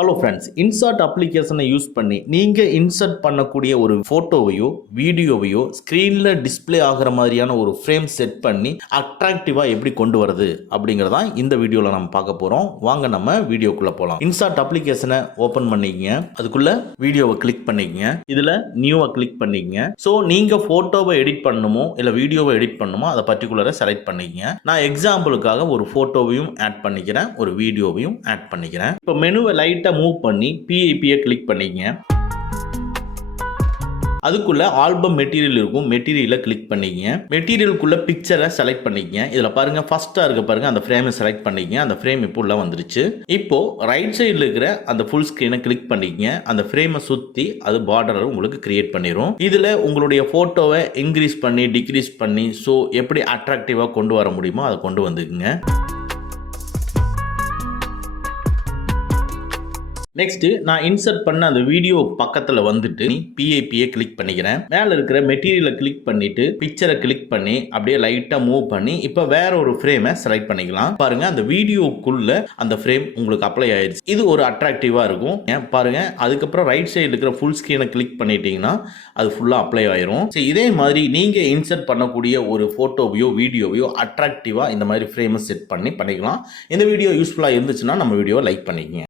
Hello friends, insert அப்ளிகேஷனை use பண்ணி நீங்கள் இன்சர்ட் பண்ணக்கூடிய ஒரு ஃபோட்டோவையோ வீடியோவையோ ஸ்க்ரீனில் டிஸ்பிளே ஆகிற மாதிரியான ஒரு ஃப்ரேம் செட் பண்ணி அட்ராக்டிவாக எப்படி கொண்டு வரது அப்படிங்கிறதான் இந்த வீடியோவில் நம்ம பார்க்க போகிறோம். வாங்க நம்ம வீடியோக்குள்ளே போகலாம். இன்சர்ட் அப்ளிகேஷனை ஓப்பன் பண்ணிக்கங்க. அதுக்குள்ளே வீடியோவை கிளிக் பண்ணிக்கங்க. இதில் நியூவை கிளிக் பண்ணிக்கங்க. ஸோ நீங்கள் ஃபோட்டோவை எடிட் பண்ணணுமோ இல்லை வீடியோவை எடிட் பண்ணணுமோ அதை பர்டிகுலராக செலக்ட் பண்ணிக்கங்க. நான் எக்ஸாம்பிளுக்காக ஒரு ஃபோட்டோவையும் ஆட் பண்ணிக்கிறேன், ஒரு வீடியோவையும் ஆட் பண்ணிக்கிறேன். இப்போ மெனுவை லைட்டாக மூவ் பண்ணி PIP-யை கிளிக் பண்ணிக்கங்க. அதுக்குள்ள ஆல்பம் மெட்டீரியல் இருக்கும், மெட்டீரியலை கிளிக் பண்ணிக்கங்க. மெட்டீரியலுக்குள்ள பிக்சரை செலக்ட் பண்ணிக்கங்க. இதில் பாருங்க, ஃபர்ஸ்டா இருக்க பாருங்க, அந்த ஃப்ரேமை செலக்ட் பண்ணிக்கங்க. அந்த ஃப்ரேம் இப்போ உள்ள வந்துருச்சு. இப்போ ரைட் சைடில் இருக்கிற அந்த ஃபுல் ஸ்கிரீனை கிளிக் பண்ணிக்கங்க. அந்த ஃப்ரேமை சுற்றி அது பார்டரை உங்களுக்கு கிரியேட் பண்ணிடும். இதில் உங்களுடைய ஃபோட்டோவை இன்க்ரீஸ் பண்ணி டிக்ரீஸ் பண்ணி ஸோ எப்படி அட்ராக்டிவாக கொண்டு வர முடியுமோ அதை கொண்டு வந்துக்குங்க. நெக்ஸ்ட் நான் இன்சர்ட் பண்ண அந்த வீடியோ பக்கத்தில் வந்துட்டு PIP-யை கிளிக் பண்ணிக்கிறேன். மேலே இருக்கிற மெட்டீரியலை கிளிக் பண்ணிட்டு பிக்சரை கிளிக் பண்ணி அப்படியே லைட்டாக மூவ் பண்ணி இப்போ வேற ஒரு ஃப்ரேமை செலக்ட் பண்ணிக்கலாம். பாருங்க, அந்த வீடியோக்குள்ள அந்த ஃப்ரேம் உங்களுக்கு அப்ளை ஆயிடுச்சு. இது ஒரு அட்ராக்டிவாக இருக்கும். பாருங்க, அதுக்கப்புறம் ரைட் சைடு இருக்கிற ஃபுல் ஸ்கிரீனை கிளிக் பண்ணிட்டீங்கன்னா அது ஃபுல்லாக அப்ளை ஆயிரும். இதே மாதிரி நீங்கள் இன்சர்ட் பண்ணக்கூடிய ஒரு ஃபோட்டோவையோ வீடியோவையோ அட்ராக்டிவாக இந்த மாதிரி ஃப்ரேமை செட் பண்ணிக்கலாம். இந்த வீடியோ யூஸ்ஃபுல்லாக இருந்துச்சுன்னா நம்ம வீடியோவை லைக் பண்ணிக்கங்க.